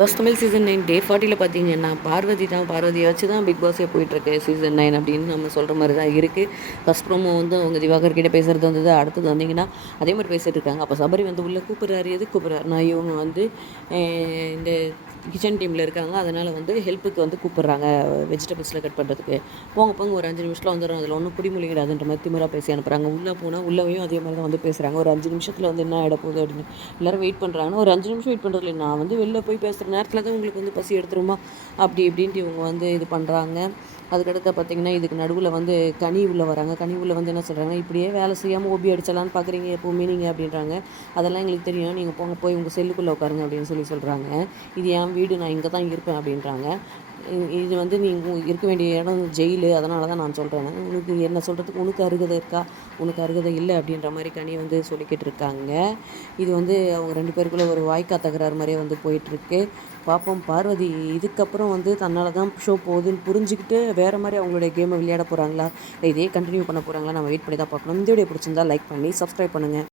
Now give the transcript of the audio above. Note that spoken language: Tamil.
பஸ் தமிழ் சீசன் 9 டே 40ல் பார்த்தீங்கன்னா பார்வதியை வச்சு தான் பிக் பாஸே போயிட்டுருக்கு சீசன் 9 அப்படின்னு நம்ம சொல்கிற மாதிரி தான் இருக்குது. ஃபஸ்ட் ப்ரோமோ வந்து அவங்க திவாகர் கிட்டே பேசுகிறது வந்தது. அடுத்தது வந்தீங்கன்னா அதே மாதிரி பேசிகிட்டு இருக்காங்க. அப்போ சபரி வந்து உள்ளே கூப்பிட்றாரு. எதுக்கு கூப்பிட்றாருனா இவங்க வந்து இந்த கிச்சன் டீமில் இருக்காங்க. அதனால் வந்து ஹெல்ப்புக்கு வந்து கூப்பிட்றாங்க வெஜிடபிள்ஸில் கட் பண்ணுறதுக்கு. போங்க ஒரு 5 நிமிஷத்தில் வந்துடும், அதில் ஒன்றும் பிடிமொழி கிடையாதுன்ற மாதிரி திமிராக பேசி அனுப்புகிறாங்க. உள்ளே போனால் உள்ளவையும் அதே மாதிரி தான் வந்து பேசுகிறாங்க. ஒரு 5 நிமிஷத்தில் வந்து என்ன ஆகிட போகுது அப்படின்னு எல்லோரும் வெயிட் பண்ணுறாங்கன்னா, ஒரு 5 நிமிஷம் வெயிட் பண்ணுறதுல நான் வந்து வெளில போய் பேசுகிற நேரத்தில் தான் உங்களுக்கு வந்து பசி எடுத்துருமா அப்படி இப்படின்ட்டு இவங்க வந்து இது பண்ணுறாங்க. அதுக்கடுத்து பார்த்திங்கன்னா இதுக்கு நடுவில் வந்து கனி உள்ளே வராங்க. கனி உள்ளே வந்து என்ன சொல்கிறாங்கன்னா, இப்படியே வேலை செய்யாமல் ஓபி அடிச்சலான்னு பார்க்குறீங்க எப்போவுமே நீங்கள் அப்படின்றாங்க. அதெல்லாம் எங்களுக்கு தெரியும், நீங்கள் போய் உங்கள் செல்லுக்குள்ளே உட்காருங்க அப்படின்னு சொல்கிறாங்க. இது என் வீடு, நான் இங்கே தான் இருப்பேன் அப்படின்றாங்க. இது வந்து நீங்கள் இருக்க வேண்டிய இடம் ஜெயிலு, அதனால தான் நான் சொல்கிறேன். உனக்கு என்ன சொல்கிறதுக்கு உனக்கு அருகதை இருக்கா, உனக்கு அருகதை இல்லை அப்படின்ற மாதிரி கனி வந்து சொல்லிக்கிட்டு இருக்காங்க. இது வந்து அவங்க 2 பேருக்குள்ளே ஒரு வாய்க்கா தகராறு மாதிரியே வந்து போயிட்டுருக்கு. பார்ப்போம் பார்வதி இதுக்கப்புறம் வந்து தன்னால் தான் ஷோ போகுதுன்னு புரிஞ்சுக்கிட்டு வேறு மாதிரி அவங்களுடைய கேமை விளையாட போகிறாங்களா, இதே கண்டினியூ பண்ண போகிறாங்களா, நம்ம வெயிட் பண்ணி தான் பார்க்கணும். இந்த வீடியோ பிடிச்சிருந்தா லைக் பண்ணி சப்ஸ்கிரைப் பண்ணுங்கள்.